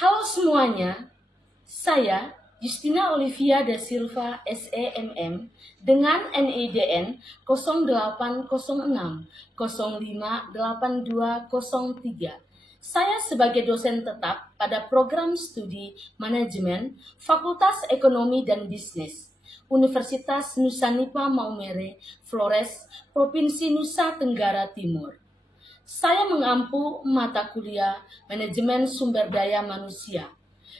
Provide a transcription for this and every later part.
Halo semuanya, saya Justina Olivia da Silva SEMM dengan NIDN 0806058203. Saya sebagai dosen tetap pada program studi manajemen Fakultas Ekonomi dan Bisnis Universitas Nusa Maumere, Flores, Provinsi Nusa Tenggara Timur. Saya mengampu mata kuliah Manajemen Sumber Daya Manusia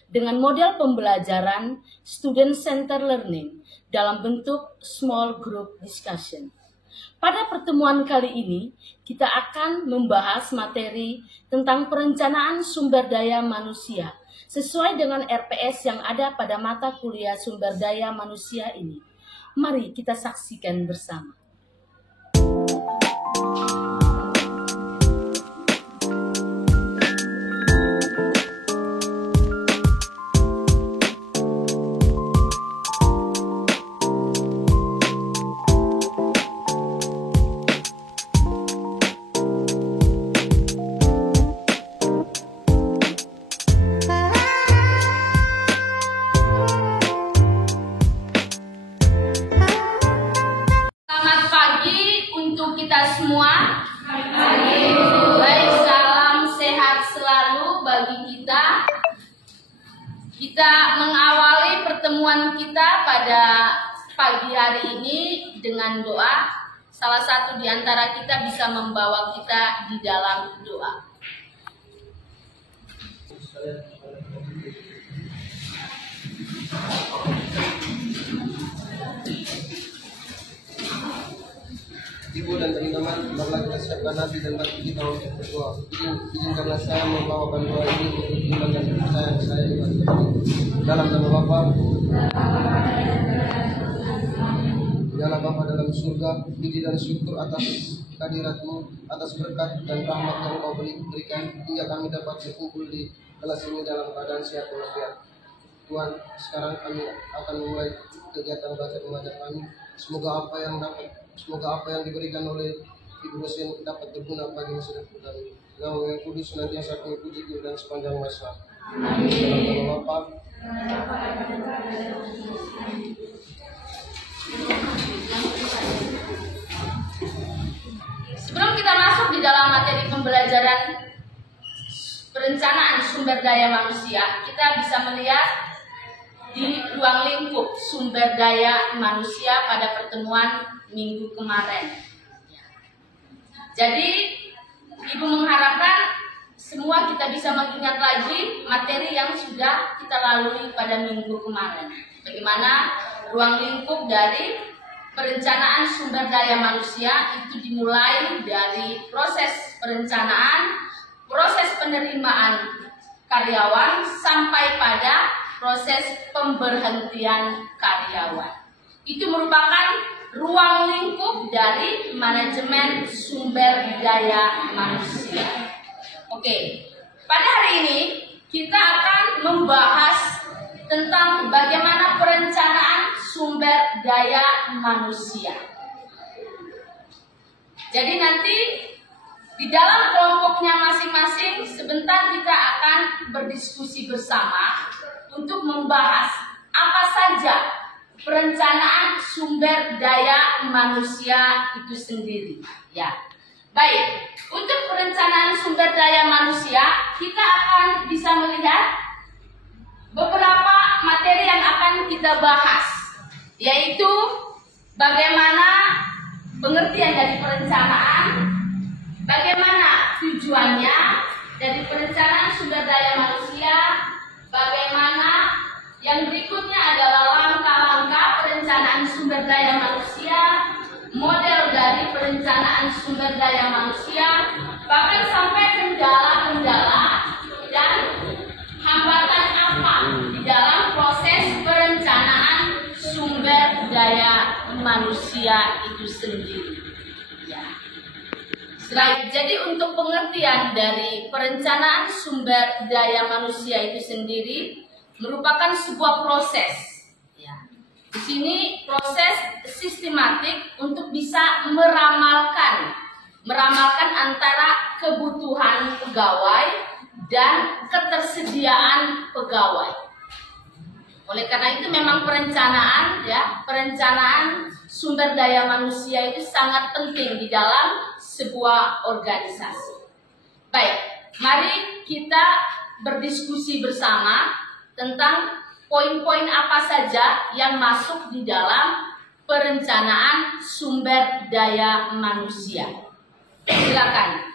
dengan model pembelajaran Student Center Learning dalam bentuk small group discussion. Pada pertemuan kali ini, kita akan membahas materi tentang perencanaan sumber daya manusia sesuai dengan RPS yang ada pada mata kuliah sumber daya manusia ini. Mari kita saksikan bersama. Kita semua, baik, salam sehat selalu bagi kita. Kita mengawali pertemuan kita pada pagi hari ini dengan doa. Salah satu di antara kita bisa membawa kita di dalam doa. Ibu dan teman-teman, marilah kita siapkan hati dan bagi kita untuk berdoa. Izinkanlah saya membawakan doa ini untuk iman dan kepercayaan saya dalam nama Bapa, dialah Bapa dalam surga. Puji dan syukur atas kehadirat-Mu, atas berkat dan rahmat yang Kau berikan hingga kami dapat berkumpul di kelas ini dalam keadaan sehat walafiat. Tuhan, sekarang kami akan memulai kegiatan baca mengajar kami. Semoga apa yang diberikan oleh Ibu dosen dapat berguna bagi masa depan kami. Nama yang kudus senantiasa kami puji dan sepanjang masa. Dalam nama Bapa. Sebelum kita masuk di dalam materi pembelajaran perencanaan sumber daya manusia, kita bisa melihat di ruang lingkup sumber daya manusia pada pertemuan minggu kemarin. Jadi, Ibu mengharapkan semua kita bisa mengingat lagi materi yang sudah kita lalui pada minggu kemarin. Bagaimana ruang lingkup dari perencanaan sumber daya manusia itu dimulai dari proses perencanaan, proses penerimaan karyawan, sampai pada proses pemberhentian karyawan. Itu merupakan ruang lingkup dari manajemen sumber daya manusia. Oke, pada hari ini kita akan membahas tentang bagaimana perencanaan sumber daya manusia. Jadi nanti di dalam kelompoknya masing-masing sebentar kita akan berdiskusi bersama untuk membahas apa saja perencanaan sumber daya manusia itu sendiri. Ya, baik. Untuk perencanaan sumber daya manusia, kita akan bisa melihat beberapa materi yang akan kita bahas, yaitu bagaimana pengertian dari perencanaan, bagaimana tujuannya dari perencanaan sumber daya manusia, bagaimana yang berikutnya adalah langkah-langkah perencanaan sumber daya manusia, model dari perencanaan sumber daya manusia, bahkan sampai kendala-kendala dan hambatan apa di dalam proses perencanaan sumber daya manusia itu sendiri. Jadi untuk pengertian dari perencanaan sumber daya manusia itu sendiri merupakan sebuah proses. Di sini proses sistematik untuk bisa meramalkan antara kebutuhan pegawai dan ketersediaan pegawai. Oleh karena itu memang perencanaan sumber daya manusia itu sangat penting di dalam sebuah organisasi. Baik, mari kita berdiskusi bersama tentang poin-poin apa saja yang masuk di dalam perencanaan sumber daya manusia. Silakan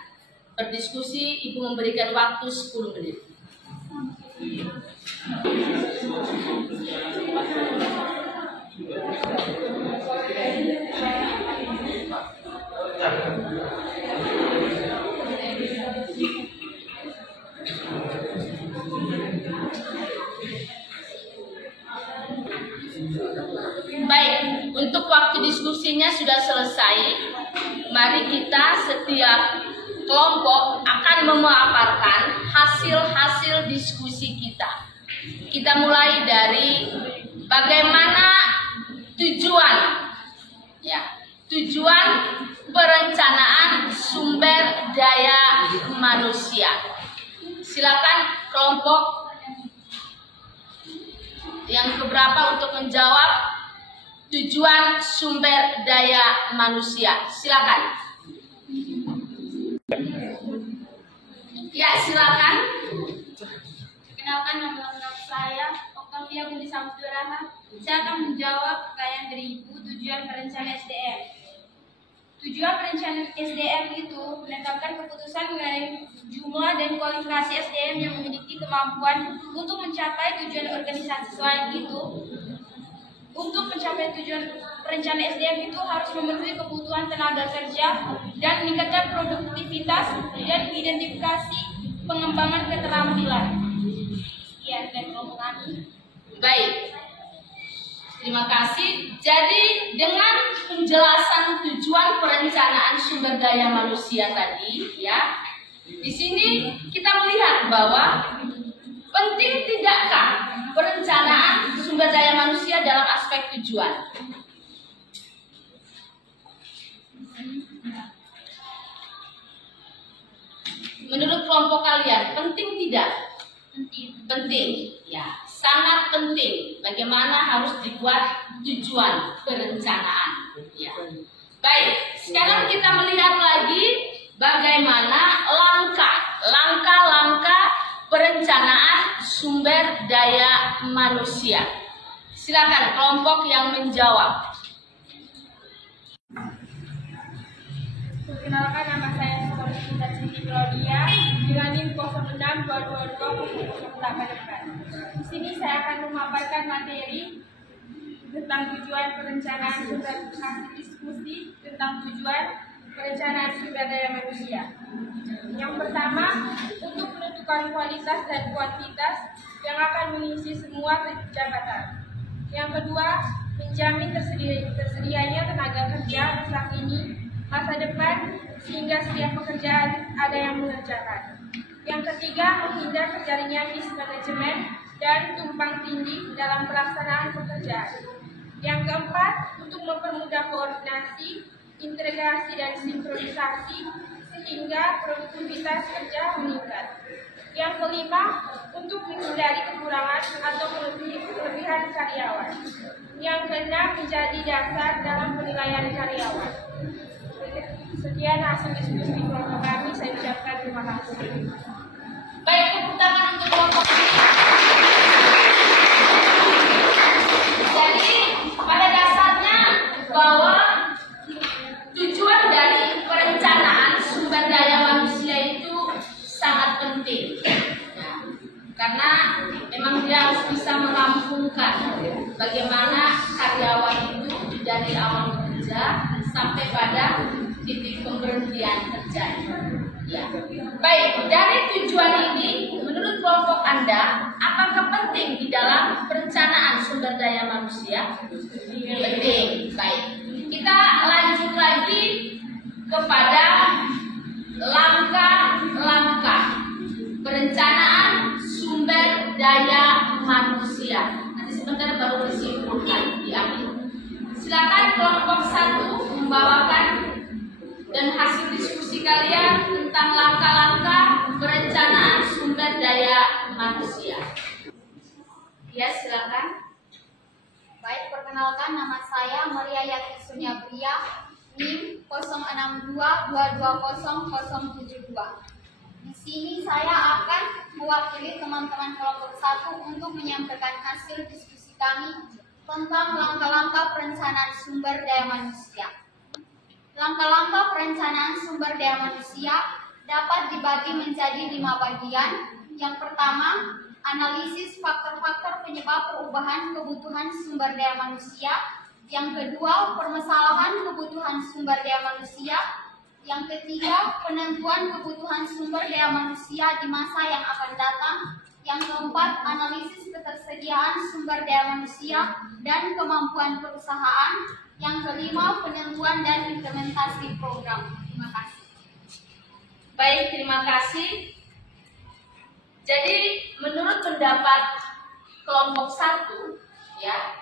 berdiskusi, Ibu memberikan waktu 10 menit. Baik, untuk waktu diskusinya sudah selesai. Mari kita setiap kelompok akan memaparkan hasil-hasil diskusi kita. Kita mulai dari bagaimana tujuan perencanaan sumber daya manusia. Silakan kelompok yang keberapa untuk menjawab tujuan sumber daya manusia. Silakan. Ya, silakan. Kenalkan, nama saya Oktavia Budi Samsudana. Saya akan menjawab pertanyaan dari Ibu, tujuan perencanaan SDM. Tujuan perencanaan SDM itu menetapkan keputusan mengenai jumlah dan kualifikasi SDM yang memiliki kemampuan untuk mencapai tujuan organisasi. Selain itu, untuk mencapai tujuan perencanaan SDM itu harus memenuhi kebutuhan tenaga kerja dan meningkatkan produktivitas dan identifikasi pengembangan keterampilan. Sekian dari kelompok kami. Baik, terima kasih. Jadi dengan penjelasan tujuan perencanaan sumber daya manusia tadi, ya, di sini kita melihat bahwa penting tidakkah perencanaan sumber daya manusia dalam aspek tujuan? Menurut kelompok kalian, penting tidak? Penting, ya, sangat penting. Bagaimana harus dibuat tujuan perencanaan? Ya. Baik, sekarang kita melihat lagi bagaimana langkah-langkah perencanaan sumber daya manusia. Silakan kelompok yang menjawab. Perkenalkan, nama saya Siti Siti Claudia dengan NIM 06222208. Di sini saya akan memaparkan materi tentang tujuan perencanaan sumber diskusi tentang tujuan perencanaan sumber daya manusia. Yang pertama, untuk menentukan kualitas dan kuantitas yang akan mengisi semua jabatan. Yang kedua, menjamin tersedianya tenaga kerja masa kini, masa depan, sehingga setiap pekerjaan ada yang mengerjakan. Yang ketiga, menghindar terjadinya mismanagement dan tumpang tindih dalam pelaksanaan pekerjaan. Yang keempat, untuk mempermudah koordinasi, integrasi dan sinkronisasi sehingga produktivitas kerja meningkat. Yang kelima, untuk menghindari kekurangan atau kelebihan karyawan. Yang keenam, menjadi dasar dalam penilaian karyawan. Sekian hasil diskusi kelompok kami, saya ucapkan terima kasih. Baik, tepuk tangan untuk kelompok ini. Jadi pada dasarnya bahwa tujuan dari perencanaan sumber daya manusia itu sangat penting, ya, karena memang dia harus bisa merampungkan bagaimana karyawan itu dari awal bekerja sampai pada titik pemberhentian kerja. Ya. Baik, dari tujuan ini, menurut kelompok Anda, apakah penting di dalam perencanaan sumber daya manusia? Penting. Baik, kita lanjut lagi kepada langkah-langkah perencanaan sumber daya manusia. Nanti sebentar baru disimpulkan, diambil. Silakan kelompok 1 membawakan dan hasil diskusi kalian tentang langkah-langkah perencanaan sumber Ya, silakan. Baik, perkenalkan nama saya Maria Yati Sunyabria, NIM 0662200072. Di sini saya akan mewakili teman-teman kelompok 1 untuk menyampaikan hasil diskusi kami tentang langkah-langkah perencanaan sumber daya manusia. Langkah-langkah perencanaan sumber daya manusia dapat dibagi menjadi 5 bagian. Yang pertama, analisis faktor-faktor penyebab perubahan kebutuhan sumber daya manusia. Yang kedua, permasalahan kebutuhan sumber daya manusia. Yang ketiga, penentuan kebutuhan sumber daya manusia di masa yang akan datang. Yang keempat, analisis ketersediaan sumber daya manusia dan kemampuan perusahaan. Yang kelima, penentuan dan implementasi program. Terima kasih. Baik, terima kasih. Jadi menurut pendapat kelompok 1, ya,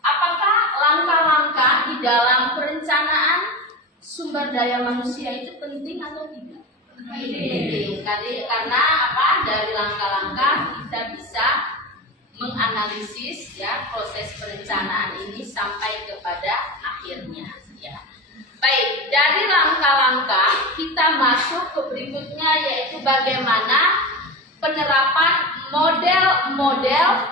apakah langkah-langkah di dalam perencanaan sumber daya manusia itu penting atau tidak? Penting. Karena apa? Dari langkah-langkah kita bisa menganalisis ya proses perencanaan ini sampai kepada akhirnya. Ya. Baik, dari langkah-langkah kita masuk ke berikutnya, yaitu bagaimana penerapan model-model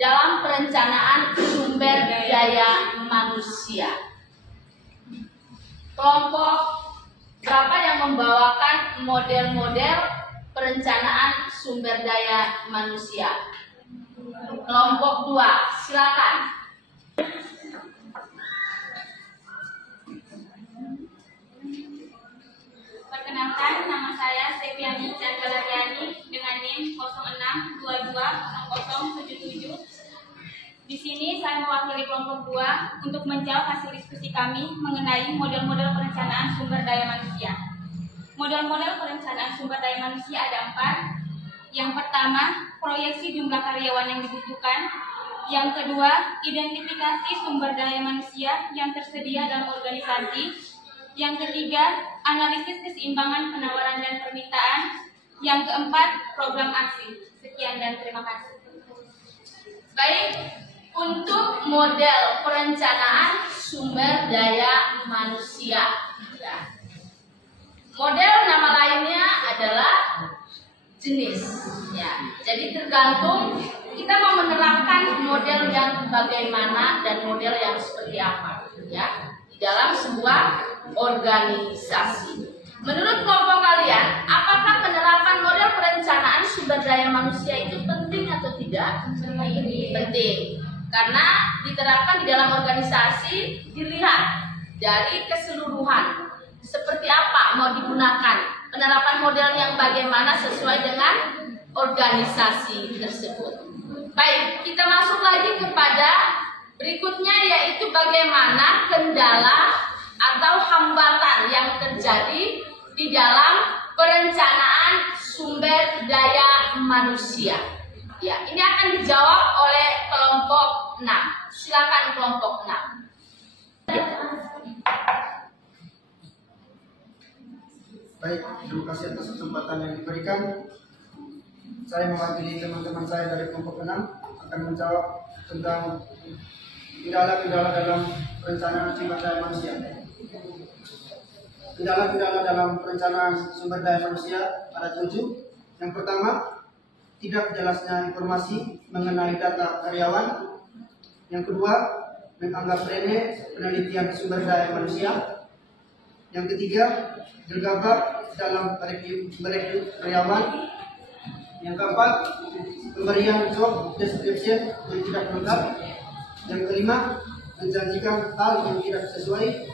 dalam perencanaan sumber daya manusia. Kelompok berapa yang membawakan model-model perencanaan sumber daya manusia? Kelompok 2, silakan. Perkenalkan, nama saya Steviani Chandra-Riani dengan NIM 06220077. Di sini saya mewakili kelompok 2 untuk menjawab hasil diskusi kami mengenai model-model perencanaan sumber daya manusia. Model-model perencanaan sumber daya manusia ada 4. Yang pertama, proyeksi jumlah karyawan yang dibutuhkan. Yang kedua, identifikasi sumber daya manusia yang tersedia dalam organisasi. Yang ketiga, analisis keseimbangan penawaran dan permintaan. Yang keempat, program aksi. Sekian dan terima kasih. Baik, untuk model perencanaan sumber daya manusia. Ya. Model nama lainnya adalah jenis. Ya. Jadi tergantung kita mau menerapkan model yang bagaimana dan model yang seperti apa. Ya. Di dalam sebuah organisasi. Menurut kelompok kalian, apakah penerapan model perencanaan sumber daya manusia itu penting atau tidak? Penting. Karena diterapkan di dalam organisasi dilihat dari keseluruhan seperti apa mau digunakan, penerapan model yang bagaimana sesuai dengan organisasi tersebut. Baik, kita masuk lagi kepada berikutnya, yaitu bagaimana kendala atau hambatan yang terjadi di dalam perencanaan sumber daya manusia. Ya, ini akan dijawab oleh kelompok 6. Silakan kelompok 6. Baik, terima kasih atas kesempatan yang diberikan. Saya mewakili teman-teman saya dari kelompok 6 akan menjawab tentang kendala-kendala dalam perencanaan sumber daya manusia. Kendala-kendala dalam perencanaan sumber daya manusia ada 7. Yang pertama, tidak jelasnya informasi mengenai data karyawan. Yang kedua, menganggap remeh penelitian sumber daya manusia. Yang ketiga, gegabah dalam merekrut karyawan. Yang keempat, pemberian job description yang tidak lengkap. Yang kelima, menjanjikan hal yang tidak sesuai.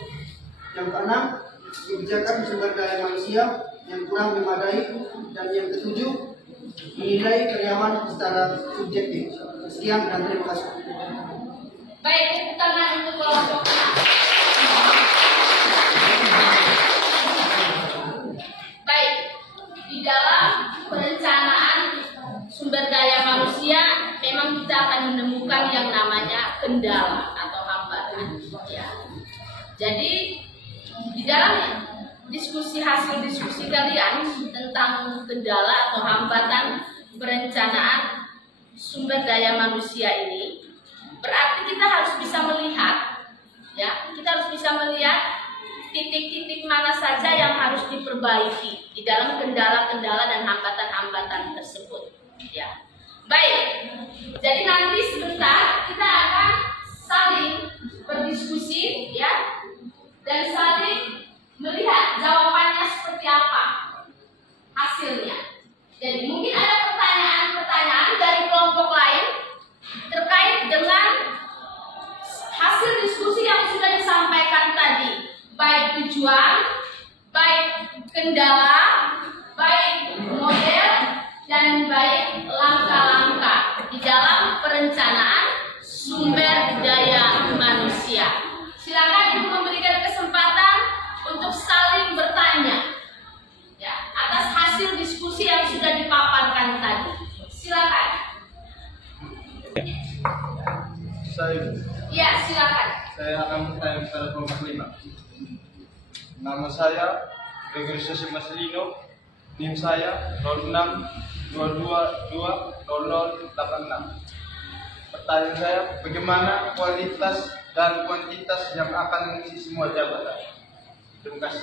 Yang keenam, kebijakan sumber daya manusia yang kurang memadai. Dan yang ketujuh, menilai karyawan secara subjektif. Sekian dan terima kasih. Baik, tepuk tangan untuk kelompok 6. Baik, di dalam perencanaan sumber daya manusia memang kita akan menemukan yang namanya kendala atau hambatan. Ya. Jadi di dalam hasil diskusi kalian tentang kendala atau hambatan perencanaan sumber daya manusia ini, berarti kita harus bisa melihat, ya, kita harus bisa melihat titik-titik mana saja yang harus diperbaiki di dalam kendala-kendala dan hambatan-hambatan tersebut. Ya, baik. Jadi nanti sebentar kita akan saling berdiskusi, ya, dan saling melihat jawabannya seperti apa hasilnya. Jadi mungkin ada pertanyaan-pertanyaan dari kelompok lain terkait dengan hasil diskusi yang sudah disampaikan tadi, baik tujuan, baik kendala, baik model, dan baik langkah-langkah di dalam perencanaan sumber daya manusia. Silakan Ibu memberikan kesempatan untuk saling bertanya, ya, atas hasil diskusi yang sudah dipaparkan tadi. Silakan. Ya, silakan. Saya akan bertanya kepada kelompok 5. Nama saya Gregory Sosi Marcelino, NIM saya 0622200086. Pertanyaan saya, bagaimana kualitas dan kuantitas yang akan mengisi semua jabatan? Terima kasih.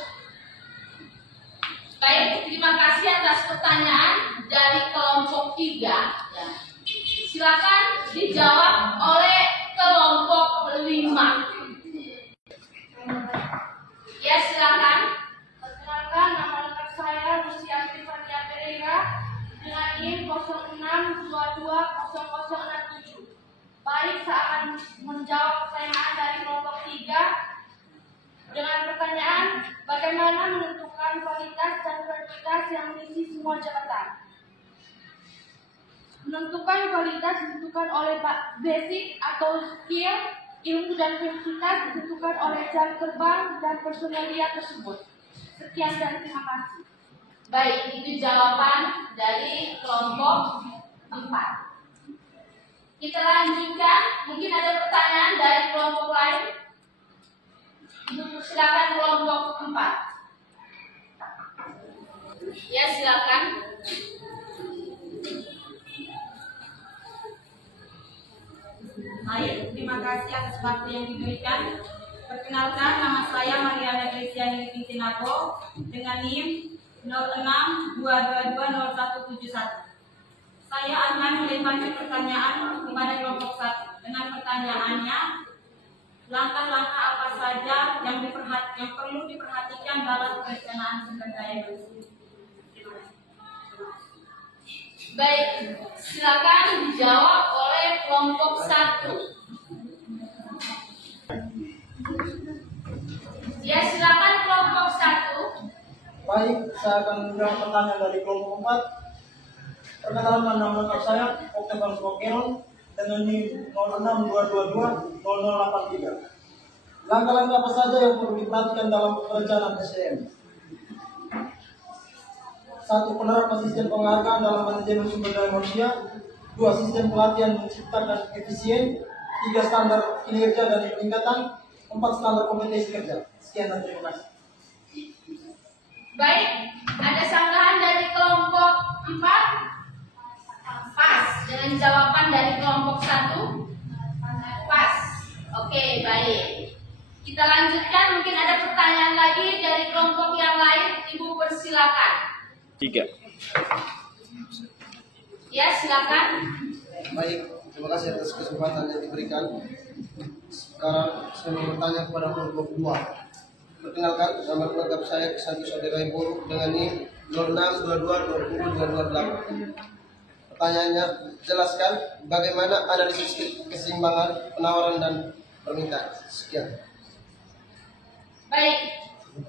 Baik, terima kasih atas pertanyaan dari kelompok 3. Ya. Silakan dijawab oleh kelompok 5. Ya, silakan. Perkenalkan, nama lengkap saya Lucia Stefania Pereira dengan NIM 06220067. Baik, saya akan menjawab pertanyaan dari kelompok 3 dengan pertanyaan bagaimana menentukan kualitas dan kuantitas yang mengisi semua jabatan. Menentukan kualitas ditentukan oleh basic atau skill, ilmu dan kuantitas ditentukan oleh jam terbang dan personalia tersebut. Sekian dan terima kasih. Baik, itu jawaban dari kelompok 4. Kita lanjutkan, mungkin ada pertanyaan dari kelompok lain. Silakan kelompok 4. Ya, silakan. Baik, terima kasih atas waktu yang diberikan. Perkenalkan, nama saya Mariana Gresiani Tinago dengan NIM 0622200171. Saya akan melempar pertanyaan kepada kelompok 1 dengan pertanyaannya, langkah-langkah apa saja yang perlu diperhatikan dalam perencanaan sumber daya manusia? Baik, silakan dijawab oleh kelompok 1. Ya, silakan kelompok 1. Baik, saya akan menjawab pertanyaan dari kelompok 4. Perkenalkan, nama lengkap saya Oktavian Sokeron dengan NIM 0622200083. Langkah-langkah apa saja yang perlu diperhatikan dalam perencanaan SDM? 1. Penerapan sistem penghargaan dalam manajemen sumber daya manusia. 2. Sistem pelatihan menciptakan efisien. 3. Standar kinerja dan peningkatan. 4. Standar kompetensi kerja. Sekian dan terima kasih. Baik, ada sanggahan dari kelompok 4. Pas dengan jawaban dari kelompok 1. Pas. Oke, baik. Kita lanjutkan, mungkin ada pertanyaan lagi dari kelompok yang lain. Ibu persilakan. 3. Ya, silakan. Baik, terima kasih atas kesempatan yang diberikan. Sekarang saya mau bertanya kepada kelompok 2. Perkenalkan, nama lengkap saya Santi Saudara Ibu dengan NIM 0622202228. Pertanyaannya, jelaskan bagaimana analisis keseimbangan penawaran dan permintaan. Sekian. Baik,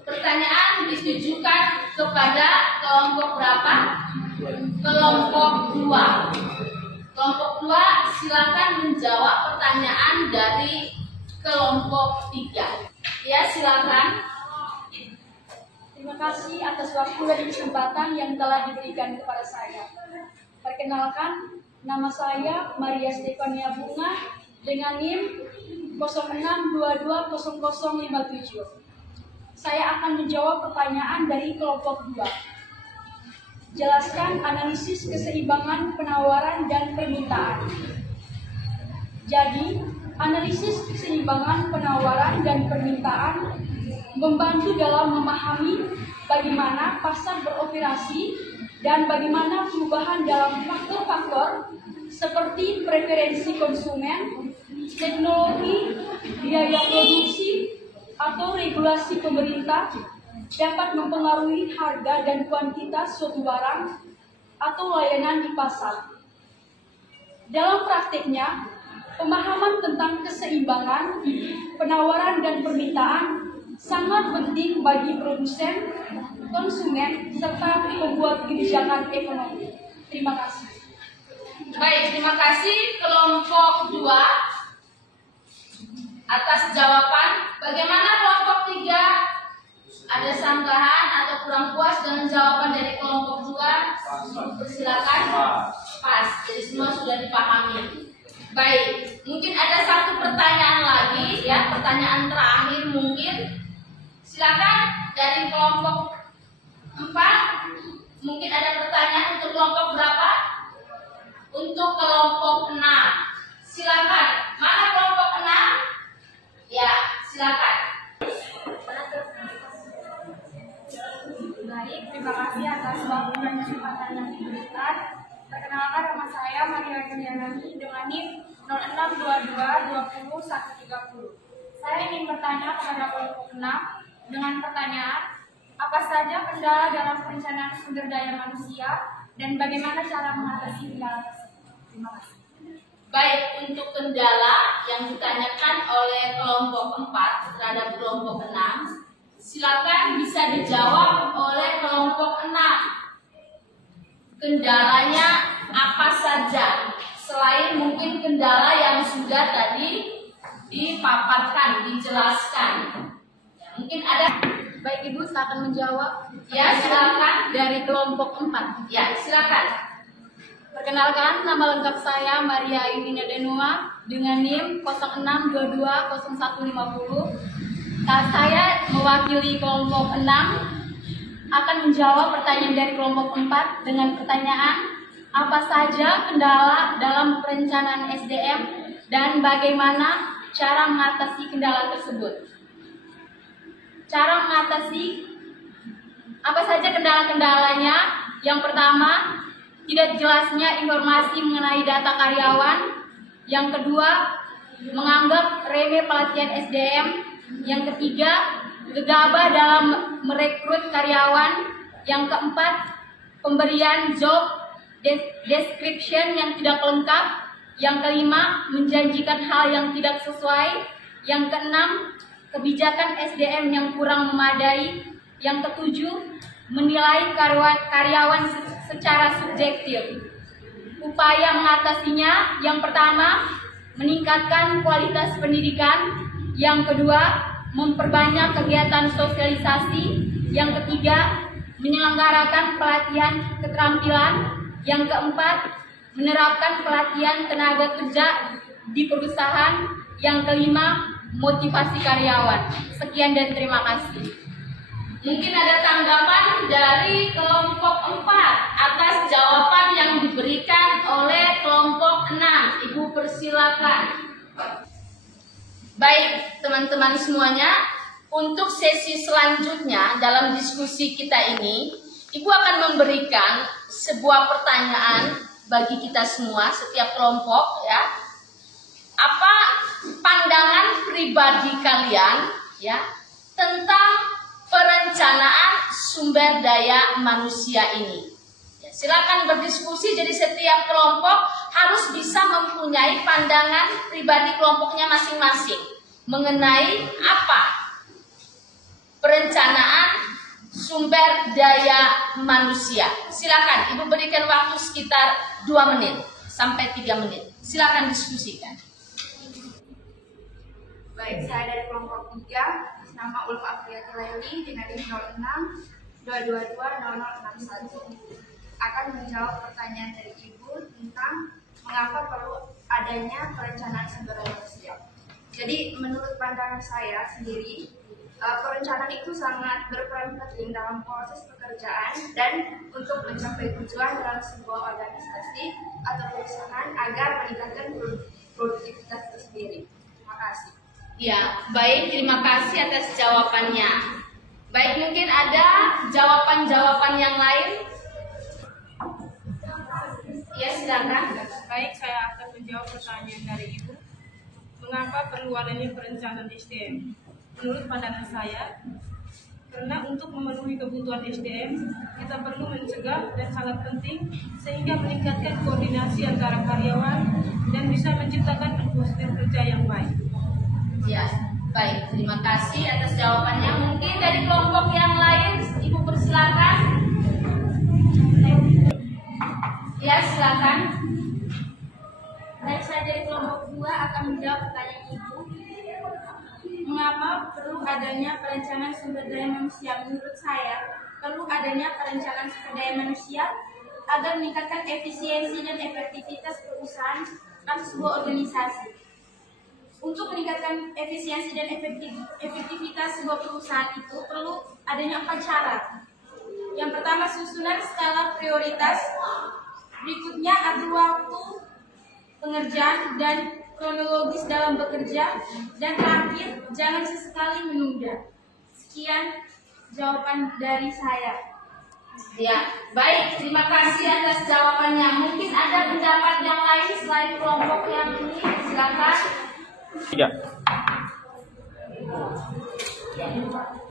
pertanyaan ditujukan kepada kelompok berapa? Kelompok 2. Kelompok 2 silakan menjawab pertanyaan dari kelompok 3. Ya, silakan. Terima kasih atas waktu dan kesempatan yang telah diberikan kepada saya. Perkenalkan, nama saya Maria Stefania Bunga dengan NIM 06220057. Saya akan menjawab pertanyaan dari kelompok 2. jelaskan analisis keseimbangan penawaran dan permintaan. Jadi, analisis keseimbangan penawaran dan permintaan membantu dalam memahami bagaimana pasar beroperasi dan bagaimana perubahan dalam faktor-faktor seperti preferensi konsumen, teknologi, biaya produksi, atau regulasi pemerintah dapat mempengaruhi harga dan kuantitas suatu barang atau layanan di pasar. Dalam praktiknya, pemahaman tentang keseimbangan penawaran dan permintaan sangat penting bagi produsen, konsumen, serta pembuat kebijakan ekonomi. Terima kasih. Baik, terima kasih kelompok 2 atas jawaban. Bagaimana kelompok 3? Ada sanggahan atau kurang puas dengan jawaban dari kelompok 2? Silakan. Pas, jadi semua sudah dipahami. Baik, mungkin ada satu pertanyaan lagi ya, pertanyaan terakhir mungkin. Silakan dari kelompok 4. Mungkin ada pertanyaan untuk kelompok berapa? Untuk kelompok 6. Silakan. Mana kelompok 6? Ya, silakan. Baik, terima kasih atas waktu dan kesempatan yang diberikan. Perkenalkan, nama saya Maria Julianani dengan NIM 0622201130. Saya ingin bertanya kepada kelompok 6 dengan pertanyaan, apa saja kendala dalam perencanaan sumber daya manusia dan bagaimana cara mengatasi kendala tersebut? Terima kasih. Baik, untuk kendala yang ditanyakan oleh kelompok 4 terhadap kelompok 6, silakan bisa dijawab oleh kelompok 6. Kendalanya apa saja? Selain mungkin kendala yang sudah tadi dipaparkan, dijelaskan. Mungkin ada. Baik Ibu, saya akan menjawab. Ya, silakan. Dari kelompok 4. Ya, silakan. Perkenalkan, nama lengkap saya Maria Aidina Denua dengan NIM 06220150. Saya mewakili kelompok 6 akan menjawab pertanyaan dari kelompok 4 dengan pertanyaan, apa saja kendala dalam perencanaan SDM dan bagaimana cara mengatasi kendala tersebut. Cara mengatasi apa saja kendala-kendalanya? Yang pertama, tidak jelasnya informasi mengenai data karyawan. Yang kedua, menganggap remeh pelatihan SDM. Yang ketiga, gegabah dalam merekrut karyawan. Yang keempat, pemberian job description yang tidak lengkap. Yang kelima, menjanjikan hal yang tidak sesuai. Yang keenam, kebijakan SDM yang kurang memadai. Yang ketujuh, menilai karyawan secara subjektif. Upaya mengatasinya, yang pertama, meningkatkan kualitas pendidikan. Yang kedua, memperbanyak kegiatan sosialisasi. Yang ketiga, menyelenggarakan pelatihan keterampilan. Yang keempat, menerapkan pelatihan tenaga kerja di perusahaan. Yang kelima, motivasi karyawan. Sekian dan terima kasih. Mungkin ada tanggapan dari kelompok 4 atas jawaban yang diberikan oleh kelompok 6. Ibu persilakan. Baik, teman-teman semuanya, untuk sesi selanjutnya dalam diskusi kita ini, Ibu akan memberikan sebuah pertanyaan bagi kita semua, setiap kelompok ya. Apa pandangan pribadi kalian ya tentang perencanaan sumber daya manusia ini? Ya, silakan berdiskusi. Jadi setiap kelompok harus bisa mempunyai pandangan pribadi kelompoknya masing-masing mengenai apa perencanaan sumber daya manusia. Silakan, Ibu berikan waktu sekitar 2 menit sampai 3 menit. Silakan diskusikan. Baik, saya dari kelompok 3, nama Ulfa Afriyati Laili dengan NIM 0622200061. Akan menjawab pertanyaan dari Ibu tentang mengapa perlu adanya perencanaan sumber daya manusia. Jadi menurut pandangan saya sendiri, Perencanaan itu sangat berperan penting dalam proses pekerjaan dan untuk mencapai tujuan dalam sebuah organisasi atau perusahaan agar meningkatkan produktivitas itu sendiri. Terima kasih. Ya, baik, terima kasih atas jawabannya. Baik, mungkin ada jawaban-jawaban yang lain? Ya, silakan. Baik, saya akan menjawab pertanyaan dari Ibu. Mengapa perlu adanya perencanaan SDM? Menurut pandangan saya, karena untuk memenuhi kebutuhan SDM, kita perlu mencegah dan sangat penting sehingga meningkatkan koordinasi antara karyawan dan bisa menciptakan atmosfer kerja yang baik. Ya, baik, terima kasih atas jawabannya. Mungkin dari kelompok yang lain, Ibu persilakan. Ya, silakan. Baik, saya dari kelompok 2 akan menjawab pertanyaan Ibu. Mengapa perlu adanya perencanaan sumber daya manusia? Menurut saya, perlu adanya perencanaan sumber daya manusia agar meningkatkan efisiensi dan efektivitas perusahaan atau sebuah organisasi. Untuk meningkatkan efisiensi dan efektivitas sebuah perusahaan itu perlu adanya 4 syarat. Yang pertama, susunan skala prioritas. Berikutnya, atur waktu pengerjaan dan kronologis dalam bekerja. Dan terakhir, jangan sesekali menunda. Sekian jawaban dari saya. Ya, baik, terima kasih atas jawabannya. Mungkin ada pendapat yang lain selain kelompok yang ini, silakan. Ya.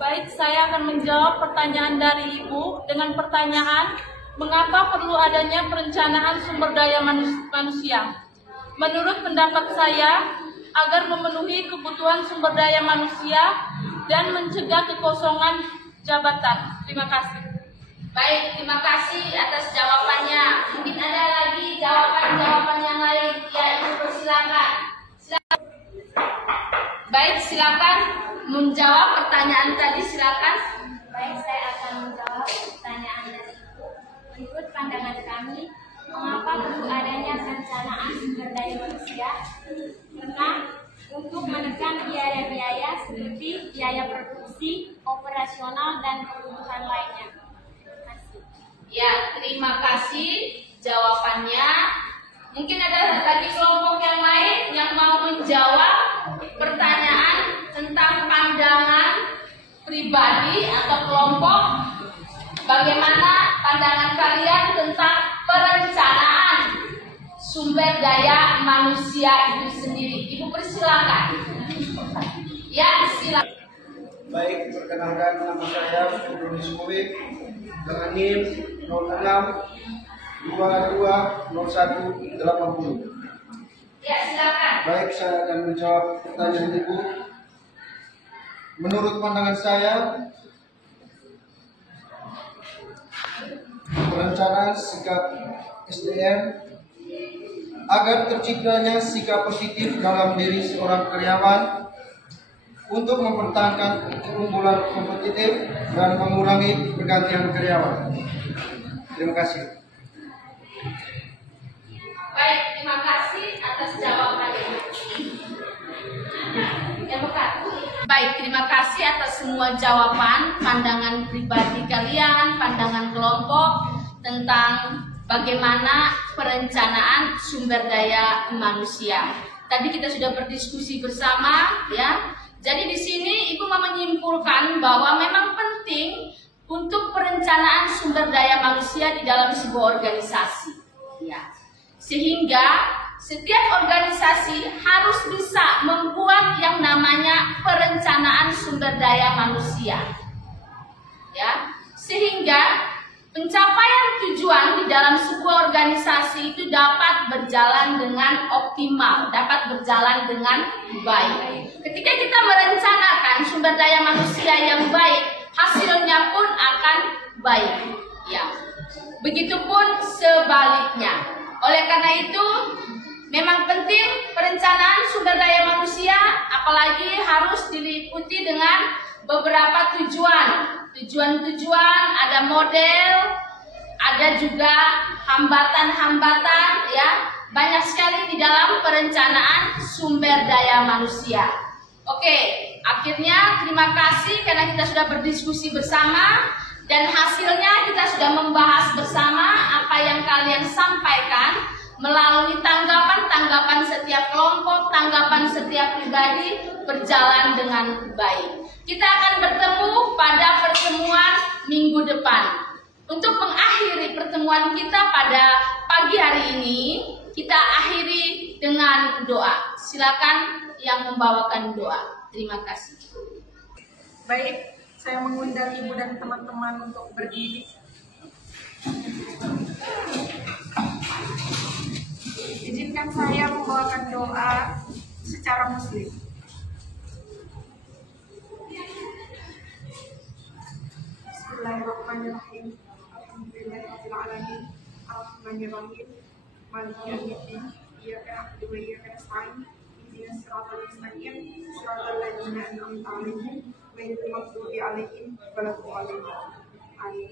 Baik, saya akan menjawab pertanyaan dari Ibu dengan pertanyaan, mengapa perlu adanya perencanaan sumber daya manusia? Menurut pendapat saya, agar memenuhi kebutuhan sumber daya manusia dan mencegah kekosongan jabatan. Terima kasih. Baik, terima kasih atas jawabannya. Mungkin ada lagi jawaban-jawaban yang lain. Ya, Ibu persilakan. Baik, silakan menjawab pertanyaan tadi, silakan. Baik, saya akan menjawab pertanyaan dari Ibu. Menurut pandangan kami, mengapa perlu adanya perencanaan sumber daya manusia? Karena untuk menekan biaya-biaya seperti biaya produksi, operasional, dan kebutuhan lainnya. Terima kasih. Ya, terima kasih jawabannya. Mungkin ada lagi kelompok yang lain yang mau menjawab pertanyaan tentang pandangan pribadi atau kelompok. Bagaimana pandangan kalian tentang perencanaan sumber daya manusia itu sendiri? Ibu persilakan. Ya, silakan. Baik, perkenalkan nama saya Rudi Suwi dengan NIM 06220180. Ya, silakan. Baik, saya akan menjawab pertanyaan Ibu. Menurut pandangan saya, perencanaan sikap SDM agar terciptanya sikap positif dalam diri seorang karyawan untuk mempertahankan keunggulan kompetitif dan mengurangi pergantian karyawan. Terima kasih. Baik, terima kasih atas jawabannya. Ya, bukan. Baik, terima kasih atas semua jawaban, pandangan pribadi kalian, pandangan kelompok tentang bagaimana perencanaan sumber daya manusia. Tadi kita sudah berdiskusi bersama, ya. Jadi di sini Ibu mau menyimpulkan bahwa memang penting untuk perencanaan sumber daya manusia di dalam sebuah organisasi. Ya. Sehingga setiap organisasi harus bisa membuat yang namanya perencanaan sumber daya manusia. Ya. Sehingga pencapaian tujuan di dalam sebuah organisasi itu dapat berjalan dengan optimal, dapat berjalan dengan baik. Ketika kita merencanakan sumber daya manusia yang baik, hasilnya pun akan baik. Ya. Begitupun sebaliknya. Oleh karena itu, memang penting perencanaan sumber daya manusia, apalagi harus diliputi dengan beberapa tujuan. Tujuan-tujuan, ada model, ada juga hambatan-hambatan, ya. Banyak sekali di dalam perencanaan sumber daya manusia. Oke, akhirnya terima kasih karena kita sudah berdiskusi bersama dan hasilnya kita sudah membahas bersama apa yang kalian sampaikan melalui tanggapan-tanggapan setiap kelompok, tanggapan setiap pribadi berjalan dengan baik. Kita akan bertemu pada pertemuan minggu depan. Untuk mengakhiri pertemuan kita pada pagi hari ini, kita akhiri dengan doa. Silakan yang membawakan doa. Terima kasih. Baik, saya mengundang Ibu dan teman-teman untuk berdiri. Izinkan saya membawakan doa secara Muslim. Bismillahirrahmanirrahim. Alhamdulillahirabbil alamin. Arrahmanirrahim. Maliki yaumiddin. Iyyaka na'budu wa iyyaka nasta'in. Ihdinas siratal mustaqim. Siratal ladzina an'amta 'alaihim ghairil maghdubi 'alaihim waladdallin. Amin.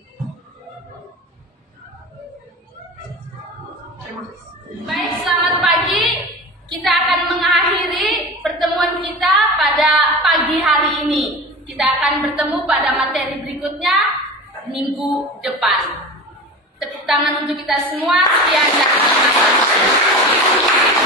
Terima kasih. Baik, selamat pagi. Kita akan mengakhiri pertemuan kita pada pagi hari ini. Kita akan bertemu pada materi berikutnya minggu depan. Tepuk tangan untuk kita semua. Sekian dan terima kasih.